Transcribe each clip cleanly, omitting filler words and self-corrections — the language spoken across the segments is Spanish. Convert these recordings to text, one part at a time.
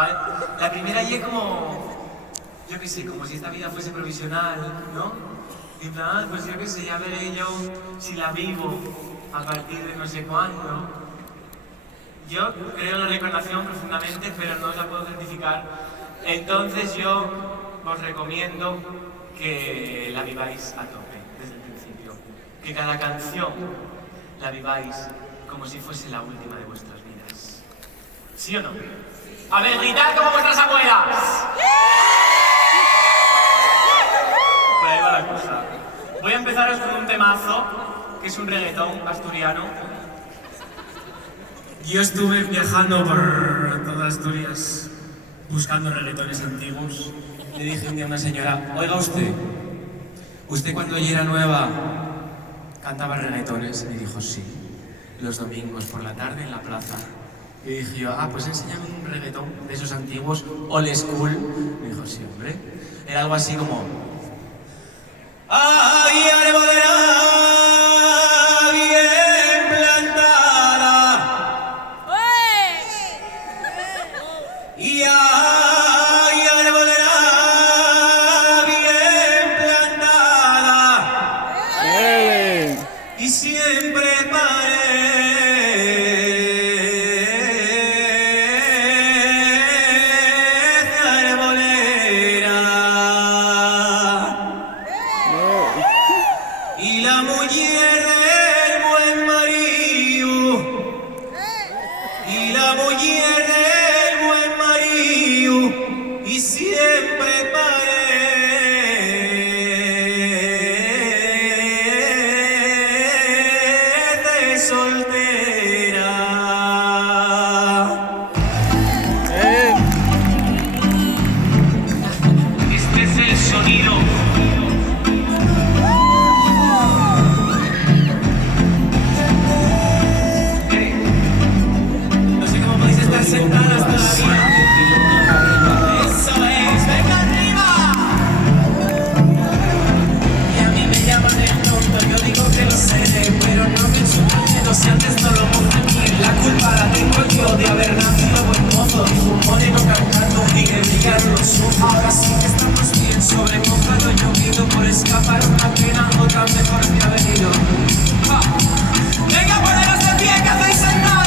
¿vale? La primera y es como, yo qué sé, como si esta vida fuese provisional, ¿no? Y en plan, pues yo qué sé, ya veré yo si la vivo a partir de no sé cuándo. Yo creo en la reencarnación profundamente, pero no la puedo certificar. Entonces yo os recomiendo que la viváis a tope desde el principio. Que cada canción la viváis como si fuese la última de vuestras vidas. ¿Sí o no? A ver, gritad como vuestras abuelas. Por ahí va la cosa. Voy a empezaros con un temazo, que es un reggaetón asturiano. Yo estuve viajando por toda Asturias buscando reggaetones antiguos. Le dije un día a una señora, oiga usted cuando ella era nueva cantaba reggaetones. Y dijo, sí, los domingos por la tarde en la plaza. Y dije yo, pues enséñame un reggaetón de esos antiguos, old school. Me dijo, sí, hombre. Era algo así como... ¡Ay, arbolera bien plantada! ¡Y ay, arbolera bien plantada! Y siempre y la mujer del buen marido, y la mujer del buen marido, y siempre parece soltera. Este es el sonido. Sentadas todavía. Eso es, venga arriba. Y a mí me llaman el tonto, yo digo que lo seré, pero no me insultan miedo si antes no lo mojan bien. La culpa la tengo yo de haber nacido buen mozo, un moreno cantando y que brillaron los ojos. Ahora sí que estamos bien, sobre mojado llovido por escapar una pena, otra mejor que ha venido. Venga, poneros de pie, que hacéis sentadas.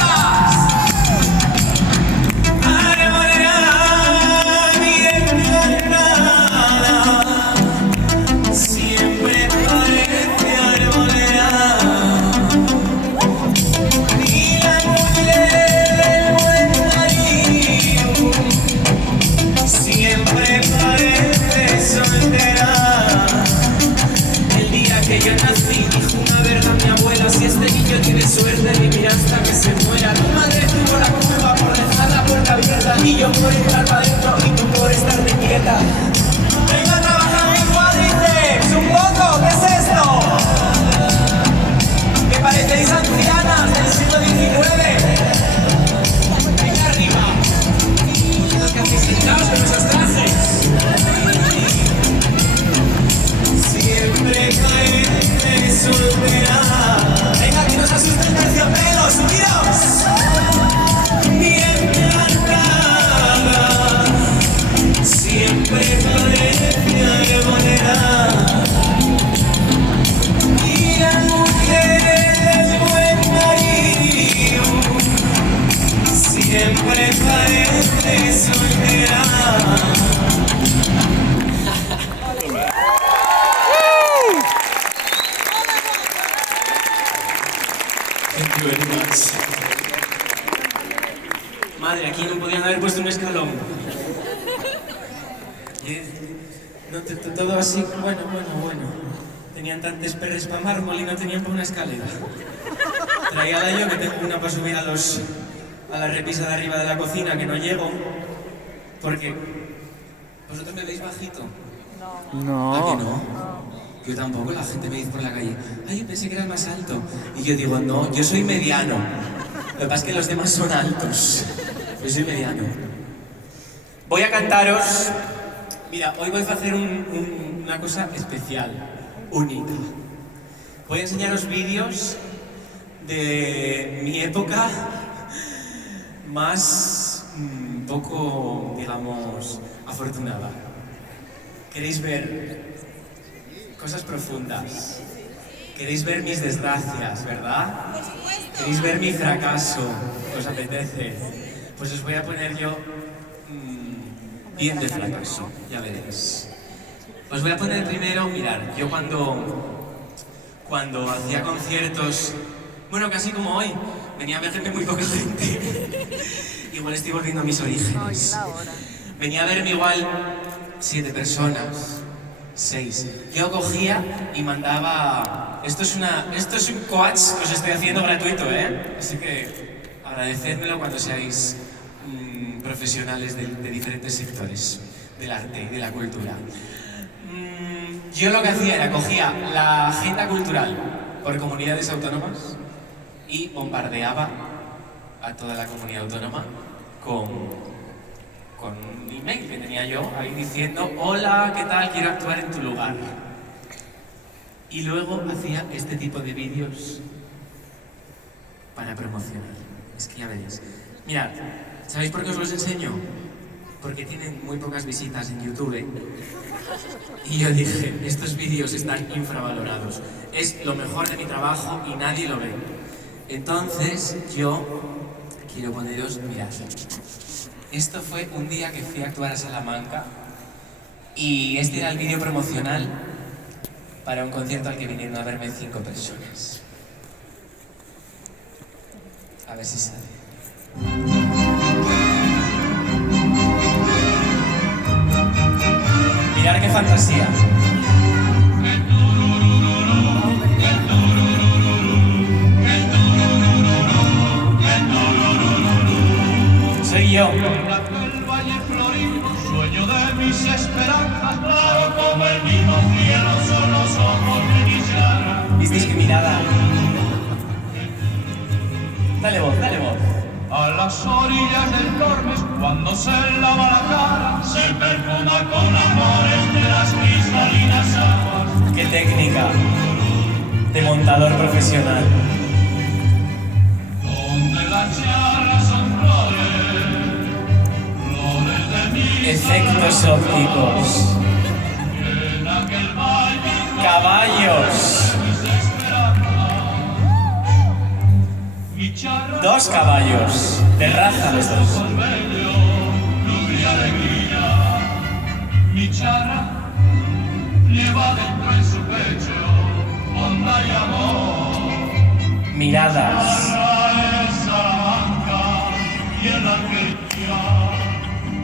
Y yo por entrar para adentro y tú por estar de quieta. Venga a trabajar mi cuádriceps, un poco, ¿qué es esto? Que parecéis ancianas del siglo XIX. Venga arriba. Los que hacéis sentados con esos trajes. Siempre caeré soltera. Venga, que nos asusta el terciopelo, subidos. Siempre parece arbolera. Y la mujer del buen marido siempre parece soltera. Thank you very much. Madre, aquí no podían haber puesto un escalón. No, todo así, bueno. Tenían tantos perres para mármol y no tenían para una escalera. Traía yo que tengo una para subir a la repisa de arriba de la cocina, que no llego. Porque... ¿Vosotros me veis bajito? No. ¿A que no? Yo tampoco, la gente me dice por la calle, ay, yo pensé que era el más alto. Y yo digo, no, yo soy mediano. Lo que pasa es que los demás son altos. Yo soy mediano. Voy a cantaros... Mira, hoy voy a hacer una cosa especial, única. Voy a enseñaros vídeos de mi época más poco, digamos, afortunada. ¿Queréis ver cosas profundas? ¿Queréis ver mis desgracias, verdad? Por supuesto. ¿Queréis ver mi fracaso? ¿Os apetece? Pues os voy a poner yo bien de fracaso, ya veréis. Os voy a poner primero, mirad, yo cuando hacía conciertos, bueno, casi como hoy, venía a verme muy poca gente. Igual estoy volviendo a mis orígenes. Venía a verme igual 7 personas, 6. Yo cogía y mandaba... Esto es un coach que os estoy haciendo gratuito, ¿eh? Así que agradecedmelo cuando seáis profesionales de diferentes sectores del arte y de la cultura. Yo lo que hacía era cogía la agenda cultural por comunidades autónomas y bombardeaba a toda la comunidad autónoma con un email que tenía yo ahí diciendo: hola, ¿qué tal? Quiero actuar en tu lugar. Y luego hacía este tipo de vídeos para promocionar. Es que ya veréis. Mirad, ¿sabéis por qué os los enseño? Porque tienen muy pocas visitas en YouTube. Y yo dije, estos vídeos están infravalorados. Es lo mejor de mi trabajo y nadie lo ve. Entonces, yo quiero poneros, mirad. Esto fue un día que fui a actuar a Salamanca y este era el vídeo promocional para un concierto al que vinieron a verme 5 personas. A ver si sale. Mirad qué fantasía. Soy yo. El valle florido, sueño de mis esperanzas, claro como el mismo cielo, son los ojos de mi llana. ¿Visteis qué mirada? Dale voz, dale voz. A las orillas del Tormes, cuando se lava la cara, se perfuma con amores de las cristalinas aguas. Qué técnica de montador profesional. Donde las charras son flores, flores de mi Efectos ópticos. en aquel valle. Caballos. Mi charra 2 caballos. De raza los 2. con bello, luz y alegría. Mi charra lleva dentro en su pecho honra y amor. Miradas. Charra es Salamanca y el ángel